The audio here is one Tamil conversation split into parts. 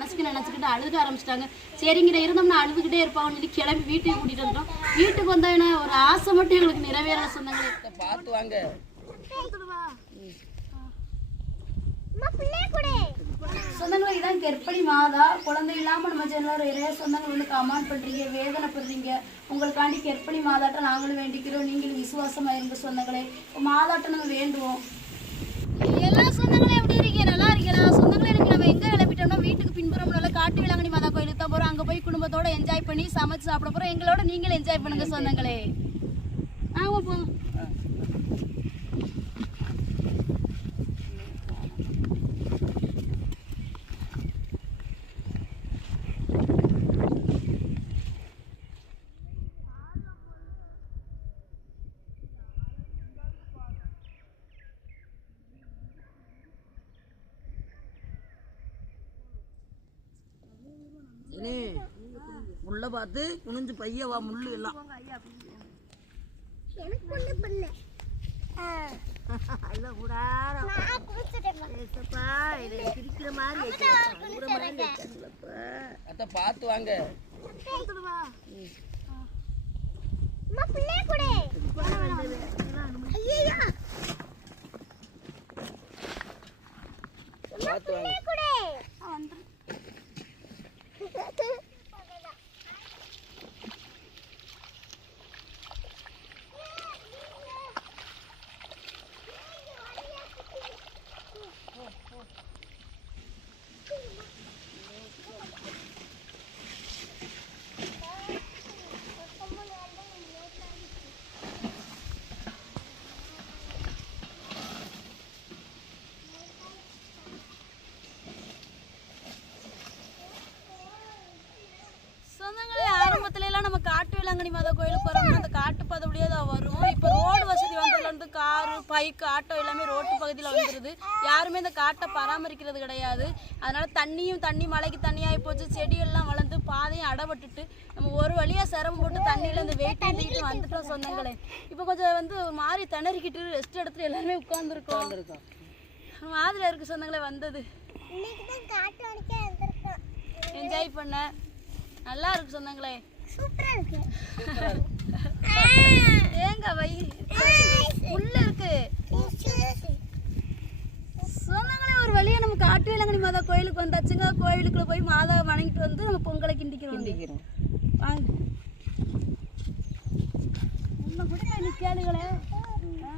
மனசுக்கு நினச்சிக்கிட்டு அழுக ஆரம்பிச்சிட்டாங்க. சரிங்கிற இருந்தோம்னா அழுதுகிட்டே இருப்பாங்கன்னு சொல்லி கிளம்பி வீட்டுக்கு கூட்டிட்டு வந்துட்டோம். வீட்டுக்கு வந்தா என்ன ஒரு ஆசை மட்டும் எங்களுக்கு நிறைவேற சொந்தங்களே பார்த்து வாங்க. சொந்தங்களே இதான் கர்ப்பிணி மாதா. குழந்தை இல்லாம நம்ம சேனல்ல நிறைய சொந்தங்கள் வந்து கமெண்ட் பண்றீங்க வேதனைப்படுறீங்க. உங்களுக்காண்டி கர்ப்பிணி மாதாட்ட நாங்களும் வேண்டிக்கிறோம். நீங்களும் விசுவாசமா இருங்க சொந்தங்களே மாதாட்ட நம்ம வேண்டுவோம். எல்லா சொந்தங்களும் எப்படி இருக்கீங்க? நல்லா இருக்கீங்களா? சொந்தங்களே எனக்கு நம்ம எங்க கிளம்பிட்டோம்னா வீட்டுக்கு பின்புறம் உள்ள காட்டு விளாங்கனி மாதா கோயிலுக்கு தான் போறோம் அங்க போய் குடும்பத்தோட என்ஜாய் பண்ணி சமைச்சு சாப்பிட போறோம். எங்களோட நீங்களும் என்ஜாய் பண்ணுங்க சொந்தங்களே. ஆமா போ. பார்த்து குனிஞ்சு பைய வா முள்ளு எல்லாம். இல்ல கூடாரம். ஏசப்பா, இதை சிரிக்கிற மாதிரி வைக்கிறேன். அழுகுற மாதிரி வைக்கிறேன்லப்பா. அத்தை பார்த்து வாங்க பார்த்து வாங்க சொந்தங்களே ஆரம்பத்துல எல்லாம் நம்ம காட்டு வேளாங்கண்ணி மாதா கோயிலுக்கு வரோம்னா அந்த காட்டு பாதை தான் வரும். இப்போ ரோடு வசதி வந்ததுல இருந்து காரு பைக் ஆட்டோ எல்லாமே ரோட்டு பகுதியில் வந்துருது. யாருமே இந்த காட்டை பராமரிக்கிறது கிடையாது. அதனால தண்ணியும் தண்ணி மழைக்கு தண்ணியாகி போச்சு. செடியெல்லாம் வளர்ந்து பாதையும் அடப்பட்டுட்டு நம்ம ஒரு வழியா சிரமம் போட்டு தண்ணியில இந்த வெயிட் தூக்கிட்டு வந்துட்டோம் சொந்தங்களே. இப்போ கொஞ்சம் வந்து ஒரு மாதிரி திணறிக்கிட்டு ரெஸ்ட் எடுத்துட்டு எல்லாருமே உட்காந்துருக்கோம் மாதிரியா இருக்கு சொந்தங்களே வந்தது. என்ஜாய் பண்ண. நல்லா இருக்கு சொந்தங்களே. ஏங்க வை உள்ள இருக்கு. சொந்தங்களே ஒரு வழியா நம்ம காட்டு வேளாங்கண்ணி மாதா கோயிலுக்கு வந்தாச்சுங்க. கோயிலுக்குள்ள போய் மாதா வணங்கிட்டு வந்து நம்ம பொங்கலை கிண்டிக்கிறோம். கிண்டிக்கிறோம். வாங்க. இன்னும் கூட நீ கேளுங்களே ஆ.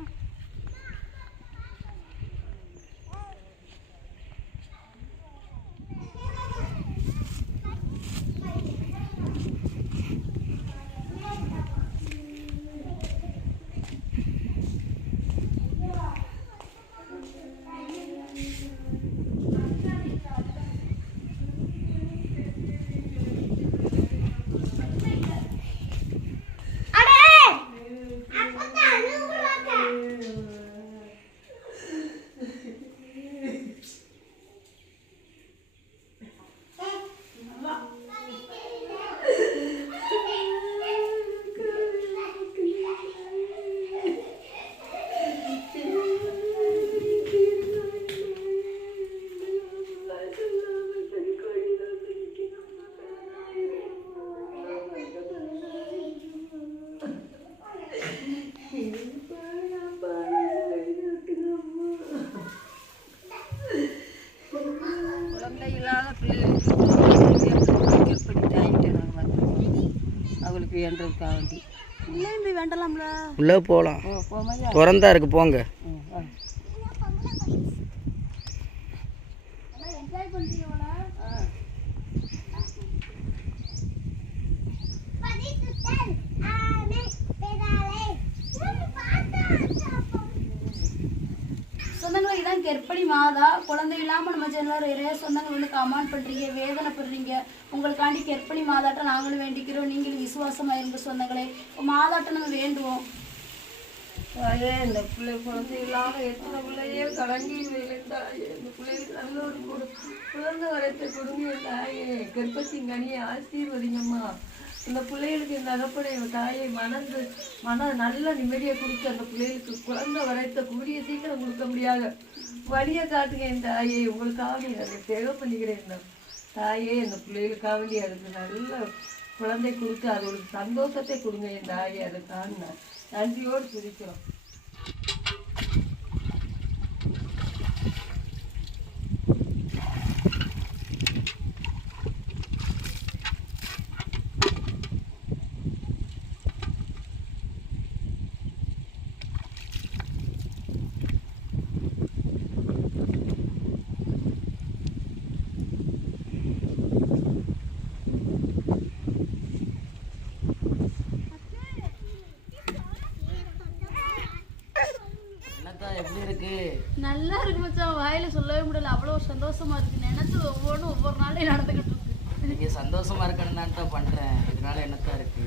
குழந்தை இல்லாத பிள்ளைகளுக்கு எப்படி தாங்கிட்டு நாங்கள் வந்திருக்கோம் வேண்டதுக்காக வேண்டி இல்லையும் போய் வேண்டலாம்ல? உள்ளே போகலாம். திறந்தா இருக்கு போங்க. என்ஜாய் சொந்தங்கள் இதான் கர்ப்பிணி மாதா? குழந்தை இல்லாமல் நம்ம சேனல்ல நிறைய சொந்தங்கள் வந்து பண்றீங்க வேதனைப்படுறீங்க. உங்களுக்காண்டி கர்ப்பிணி மாதாட்ட நாங்களும் வேண்டிக்கிறோம்? நீங்களும் விசுவாசமா இருங்க சொந்தங்களே. மாதாட்ட நம்ம வேண்டுவோம். இந்த பிள்ளை குழந்தை இல்லாத எத்தனை பிள்ளையே கலங்கி தாயே. இந்த பிள்ளைகளுக்கு நல்ல ஒரு குடு குழந்தை வரத்தை கொடுங்க தாயே. கர்ப்பத்தின் கனியை ஆசீர்வதிங்கம்மா. இந்த பிள்ளைகளுக்கு இந்த அகப்படை தாயை மணந்து மன நல்ல நிம்மதியை கொடுத்து அந்த பிள்ளைகளுக்கு குழந்தை வரைத்த கூடிய சீக்கிரம் கொடுக்க முடியாத வழியை காட்டுங்க என் தாயை. உங்களுக்காக அதை தேவை பண்ணிக்கிறேன் இந்த தாயே. இந்த பிள்ளைகளுக்காக வேண்டி அதுக்கு நல்ல குழந்தை கொடுத்து அதோட சந்தோஷத்தை கொடுங்க என் தாயை. அதை நான் நன்றியோடு துதிக்கிறோம். என்னத்தா எப்படி இருக்கு? நல்லா இருக்கு மச்சான். வாயில சொல்லவே முடியல. அவ்வளவு சந்தோஷமா இருக்கு. நினைச்சு ஒவ்வொன்றும் ஒவ்வொரு நாளையும் நடந்துகிட்டு இருக்கு. நீங்க சந்தோஷமா இருக்கணும்னு தான் பண்றேன். இதனால என்னத்தா இருக்கு?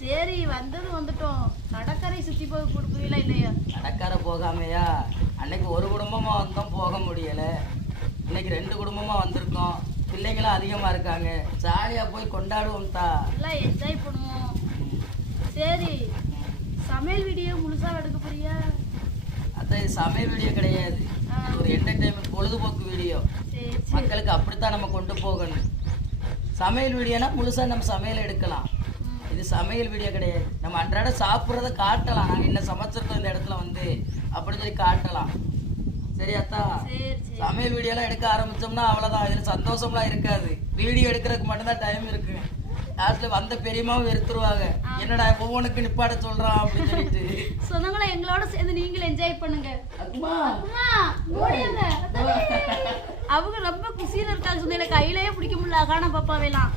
சரி வந்தது வந்துட்டோம். கடற்கரை சுத்தி போய் கொடுக்குறீங்களா இல்லையா? கடற்கரை போகாமையா? அன்னைக்கு ஒரு குடும்பமா வந்தோம் போக முடியல. இன்னைக்கு ரெண்டு குடும்பமா வந்திருக்கோம். பிள்ளைங்களும் அதிகமா இருக்காங்க. ஜாலியா போய் கொண்டாடுவோம் தா. எல்லாம் என்ஜாய் பண்ணுவோம். சரி சமையல் வீடியோ முழுசா எடுக்க போறியா? அதான் இது சமையல் வீடியோ கிடையாது. ஒரு என்டர்டைன்மெண்ட் பொழுதுபோக்கு வீடியோ. மக்களுக்கு அப்படித்தான் நம்ம கொண்டு போகணும். சமையல் வீடியோனா முழுசா நம்ம சமையல் எடுக்கலாம். இது சமையல் வீடியோ கிடையாது. நம்ம அன்றாட சாப்பிட்றத காட்டலாம். நாங்கள் என்ன சமைச்சிருக்கோம் இந்த இடத்துல வந்து அப்படின்னு சொல்லி காட்டலாம். சரியாத்தா சரி சரி. சமையல் வீடியோலாம் எடுக்க ஆரம்பிச்சோம்னா அவ்வளோதான் இதில் சந்தோஷம்லாம் இருக்காது. வீடியோ எடுக்கிறதுக்கு மட்டும்தான் டைம் இருக்கு. லாஸ்ட்ல வந்த பெரியமாவும் வெறுத்துருவாங்க. என்னடா ஒவ்வொன்றுக்கு நிப்பாட சொல்றான் அப்படின்னு சொல்லிட்டு. சொந்தங்களை எங்களோட சேர்ந்து நீங்களும் என்ஜாய் பண்ணுங்க. அவங்க ரொம்ப குசியில இருக்காங்க சொன்னீங்க கையிலேயே பிடிக்க முடியல. அகான பாப்பாவெல்லாம்.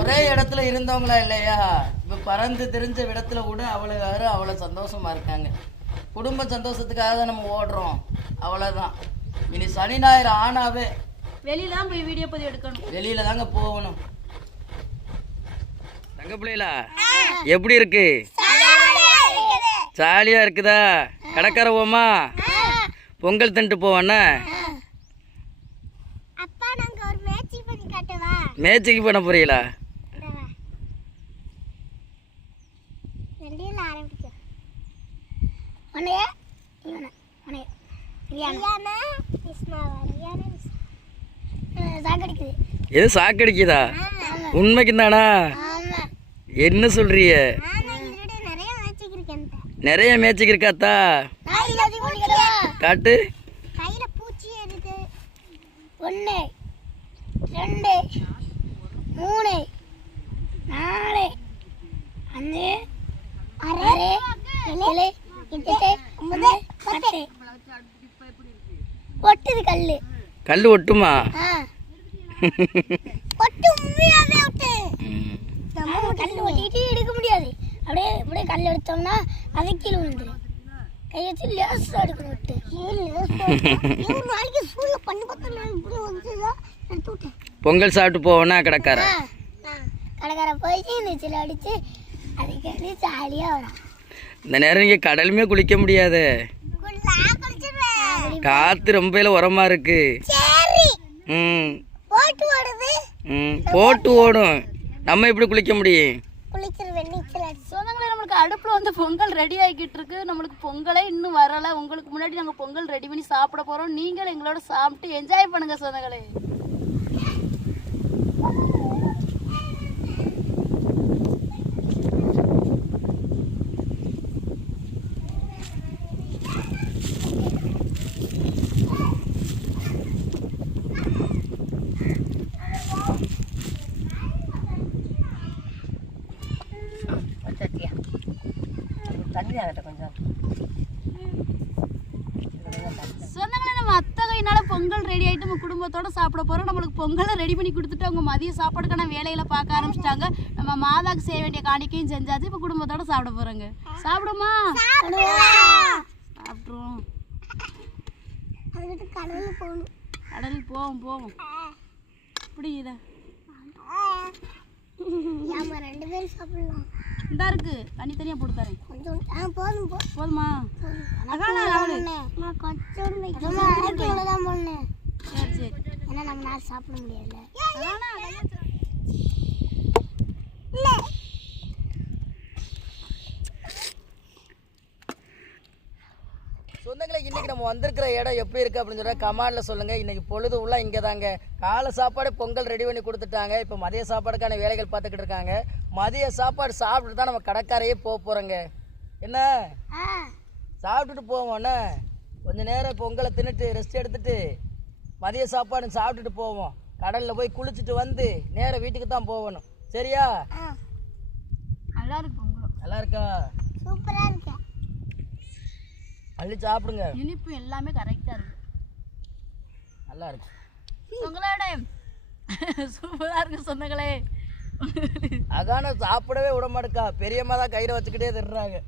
ஒரே இடத்துல இருந்தவங்களா இல்லையா? இப்ப பறந்து தெரிஞ்ச இடத்துல கூட அவ்வளவு யாரும் அவ்வளவு சந்தோஷமா இருக்காங்க. குடும்ப சந்தோஷத்துக்காக தான் நம்ம ஓடுறோம். அவ்வளவுதான். இனி சனி ஞாயிறு ஆனாவே வெளியில தான் போய் வீடியோ பதிவு எடுக்கணும். வெளியில தாங்க போகணும். பிள்ளைகளா? எப்படி இருக்கு? ஜாலியா இருக்குதா? கடற்கரை போமா பொங்கல் தின்ட்டு போவானே மேட்சுக்கு பண்ண போறீங்களா? எது சாக்கடிக்குதா? உண்மைக்கு தானா என்ன சொல்றிய? நிறைய மேட்ச் இருக்கேன் நிறைய மேட்சுக்கு இருக்காத்தா? காட்டு. கையில பூச்சி இருக்கு ஒன்று ரெண்டு மூணு நாலு அஞ்சு ஆறு ஏழு எட்டு ஒன்பது பத்து. ஒட்டுது கல்லு. கல் ஒட்டுமா? ஒட்டு உண்மையாவே ஒட்டு. நம்ம கல் ஒட்டிக்கிட்டு எடுக்க முடியாது. அப்படியே அப்படியே கல் எடுத்தோம்னா அது கீழே விழுந்துடும் கை வச்சு லேசாக எடுக்கணும் விட்டு. ஒரு நாளைக்கு சூழ்நிலை பண்ணி பார்த்தா நான் இப்படி எடுத்து விட்டேன் பொங்கல் சாப்பிட்டு ஆ, ஆ. கடைக்கார போயிட்டு நீச்சல் அடிச்சு அதுக்கு ஜாலியாக வரும். இந்த நேரம் இங்கே கடலுமே குளிக்க முடியாது. காற்று ரொம்ப உரமா இருக்கு. சரி. ம். போட்டு ஓடுது. ம் போட்டு ஓடும். நம்ம எப்படி குளிக்க முடியும்? நம்மளுக்கு அடுப்பில் வந்து பொங்கல் ரெடி ஆகிக்கிட்டு இருக்கு. நம்மளுக்கு பொங்கலே இன்னும் வரல. உங்களுக்கு முன்னாடி நாங்க பொங்கல் ரெடி பண்ணி சாப்பிட போறோம். நீங்களும் எங்களோட சாப்பிட்டு என்ஜாய் பண்ணுங்க சொந்தங்களே சத்தியா தண்ணி ஆகட்டும் கொஞ்சம் சொந்தங்களே நம்ம அத்தகையினால பொங்கல் ரெடி ஆயிட்டு குடும்பத்தோட சாப்பிட போறோம். நம்மளுக்கு பொங்கலை ரெடி பண்ணி கொடுத்துட்டு அவங்க மதிய சாப்பாடுக்கான வேலைகளை பார்க்க ஆரம்பிச்சிட்டாங்க. நம்ம மாதாக்கு செய்ய வேண்டிய காணிக்கையும் செஞ்சாச்சு. இப்போ குடும்பத்தோட சாப்பிட போறோங்க. சாப்பிடுமா? சாப்பிட்றோம் கடலுக்கு போவோம் போவோம். புரியுதா? ஆமா ரெண்டு பேரும் சாப்பிடலாம். இந்தா இருக்கு. தனித்தனியா போட்டு தரேன். கொஞ்சம் போதும் போ. போதுமா? அவளு நான் கொஞ்சம் ஏன்னா நம்ம நாள் சாப்பிட முடியல. சொந்தங்களை இன்னைக்கு நம்ம வந்திருக்கிற இடம் எப்படி இருக்கு அப்படின்னு சொல்ற கமாண்ட்ல சொல்லுங்க. இன்னைக்கு பொழுது உள்ள இங்க தாங்க காலை சாப்பாடு பொங்கல் ரெடி பண்ணி கொடுத்துட்டாங்க. இப்போ மதிய சாப்பாடுக்கான வேலைகள் பார்த்துக்கிட்டு இருக்காங்க. மதிய சாப்பாடு சாப்பிட்டுட்டு தான் நம்ம கடைக்காரையே போக போறோங்க. என்ன? சாப்பிட்டுட்டு போவோம் என்ன? கொஞ்ச நேரம் பொங்கலை தின்னுட்டு ரெஸ்ட் எடுத்துட்டு மதிய சாப்பாடு சாப்பிட்டுட்டு போவோம். கடல்ல போய் குளிச்சுட்டு வந்து நேரா வீட்டுக்கு தான் போகணும். சரியா? நல்லா நல்லா இருக்கா சூப்பரா இருக்கு. அள்ளி சாப்பிடுங்க. இனிப்பு எல்லாமே கரெக்டா இருக்கு. நல்லா இருக்கு உங்களோட சூப்பரா இருக்கு சொந்தங்களே அகான சாப்பிடவே விட மாட்டேக்கா. பெரியம்மா தான் கையில வச்சுக்கிட்டே திடுறாங்க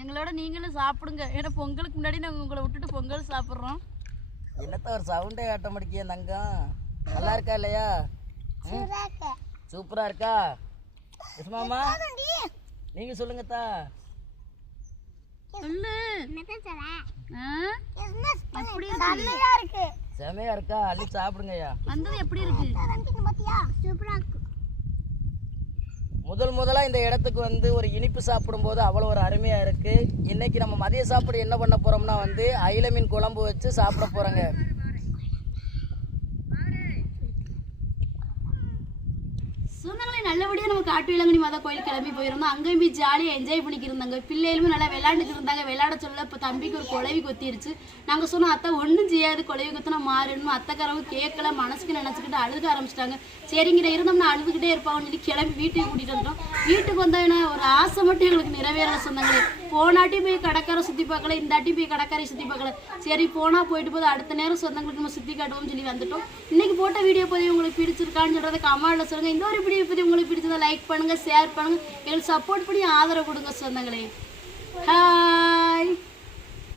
எங்களோட நீங்களும் சாப்பிடுங்க. ஏன்னா பொங்கலுக்கு முன்னாடி நாங்கள் உங்களை விட்டுட்டு பொங்கல் சாப்பிட்றோம். என்னத்த ஒரு சவுண்டே ஆட்ட மாட்டேங்கிய தங்கம்? நல்லா இருக்கா இல்லையா? சூப்பரா இருக்கு. சூப்பரா இருக்கா? மாமா? நீங்க சொல்லுங்கத்தா செமையா இருக்கா? அள்ளி சாப்பிடுங்கய்யா. வந்தது எப்படி இருக்கு? சூப்பரா இருக்கு. முதல் முதலாக இந்த இடத்துக்கு வந்து ஒரு இனிப்பு சாப்பிடும்போது அவ்வளோ ஒரு அருமையாக இருக்குது இன்றைக்கி நம்ம மதிய சாப்பாடு என்ன பண்ண போகிறோம்னா வந்து அயில மீன் குழம்பு வச்சு சாப்பிட போகிறோங்க சொந்தங்களே நல்லபடியாக நம்ம காட்டு விலங்கனி மாதா கோயில் கிளம்பி போயிருந்தோம். அங்கேயும் போய் ஜாலியாக என்ஜாய் பண்ணிக்கி இருந்தாங்க. பிள்ளைகளுமே நல்லா விளையாண்டுட்டு இருந்தாங்க. விளையாட சொல்ல இப்போ தம்பிக்கு ஒரு குழவி கொத்திருச்சு. நாங்கள் சொன்னோம் அத்தை ஒன்றும் செய்யாது. குழவி கொத்தினா மாறிடணும் அத்தைக்காரவங்க கேட்கல மனசுக்கு நினச்சிக்கிட்டு அழுக ஆரம்பிச்சிட்டாங்க. சரிங்கிற இருந்தோம்னா அழுதுகிட்டே இருப்பாங்கன்னு சொல்லி கிளம்பி வீட்டுக்கு கூட்டிகிட்டு வந்துட்டோம். வீட்டுக்கு வந்தோன்னா ஒரு ஆசை மட்டும் எங்களுக்கு நிறைவேறல சொன்னாங்களே போனாட்டி போய் கடற்கரை சுற்றி பார்க்கல இந்தாட்டி போய் கடற்கரை சுற்றி பார்க்கல. சரி போனால் போயிட்டு போது அடுத்த நேரம் சொந்தங்களுக்கு நம்ம சுற்றி காட்டுவோம்னு சொல்லி வந்துட்டோம். இன்றைக்கி போட்ட வீடியோ பதிவு உங்களுக்கு பிடிச்சிருக்கான்னு சொல்கிறத கமெண்ட்டில் சொல்லுங்கள் இந்த ஒரு வீடியோ பற்றி உங்களுக்கு பிடிச்சதை லைக் பண்ணுங்கள் ஷேர் பண்ணுங்கள் எங்களுக்கு சப்போர்ட் பண்ணி ஆதரவு கொடுங்க சொந்தங்களே. ஹாய்